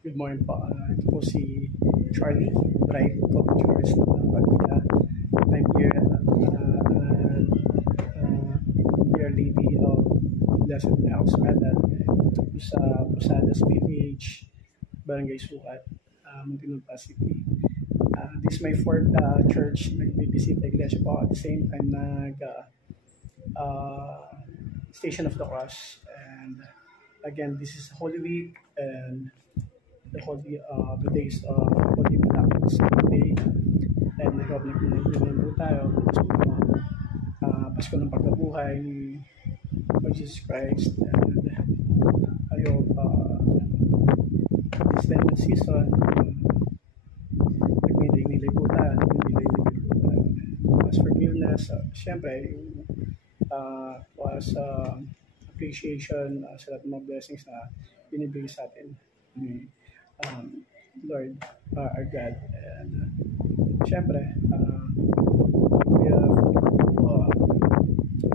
Good morning po. Ito po si Charlie, Bright Coffee Tourist ng Pagpila. I'm here at Dear Lady of Blessed House Medal. Ito po sa Posadas Village, Barangay Sukat, Muntinlupa City. This is my fourth church. Nag-visit iglesia po at the same time Station of the Cross. And again, this is Holy Week and the days of Holy Miraculous Day. And nag-oblig po tayo. Pasko ng pagkabuhay ni Jesus Christ. And I hope this time season, nagmilay-milay po tayo. As forgiveness, syempre, was appreciation sa lahat ng mga blessings na binibigay sa atin ni Lord our God. And syempre, we have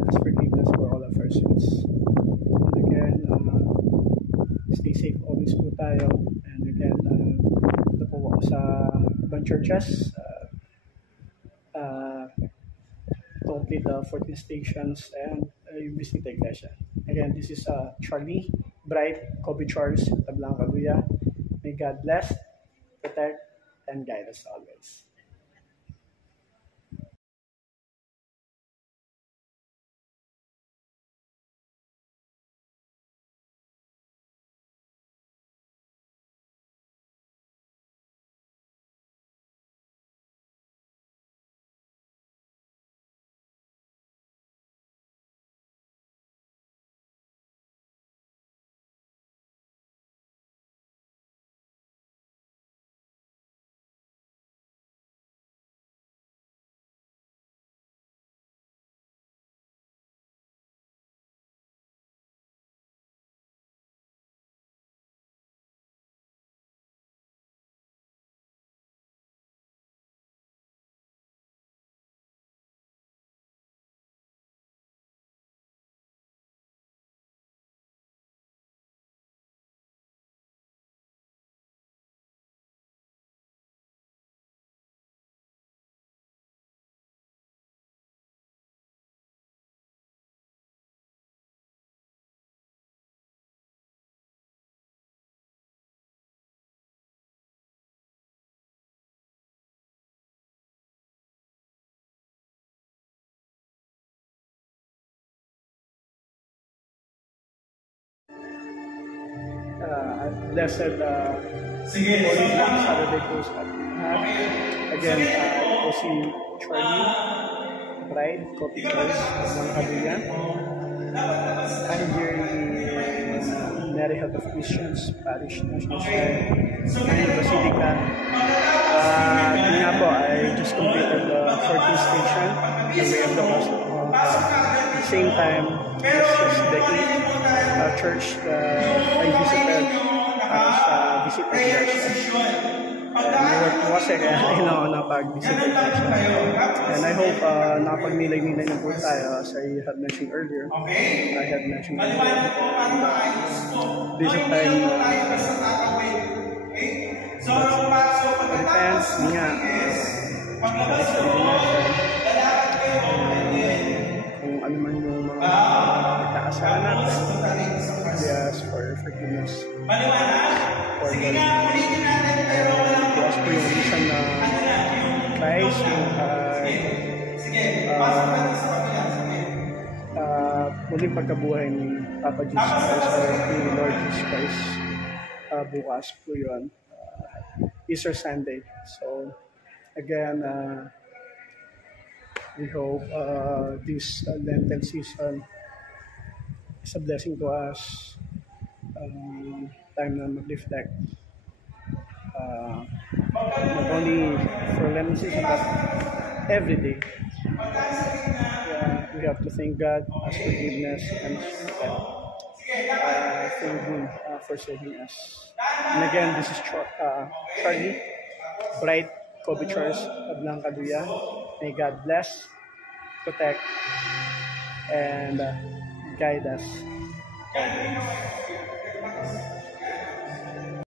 ask forgiveness for all of our sins. And again, stay safe always po tayo. And again, ito po ako sa ibang churches. Complete 14 stations and visit the iglesia. Again, this is Charlie, Bright, Coffee Tourist, Tablang Kaluya. May God bless, protect, and guide us always. Blessed Holy Black Saturday Post at again, po si Charlie, Bright, Coffee Tourist ng Kaluya. I'm here in Mary Health of Christians Parish National Square, Basilica. Yun nga po, I just completed the 14th station, the Way of the Cross. At the same time, this is the 8th church that I visited as visit iglesia. And was kaya napag-visit iglesia. And I hope napag-nilay-nilay na po tayo as I had mentioned earlier. I had mentioned earlier. This is time repent nga kung ano man yung mga pagkakasala natin. We ask for forgiveness for the we ask for yung reason na Christ muling pagkabuhay ni Papa Jesus Christ or ni Lord Jesus Christ. Bukas po yun, Easter Sunday. So again, we hope this Lenten season is a blessing to us. Time na mag-reflect. Not only for Lenten season, but every day. We have to thank God, ask forgiveness, and thank Him for saving us. And again, this is Charlie, Bright, Coffee Tourist, Tablang Kaluya. May God bless, protect, and guide us.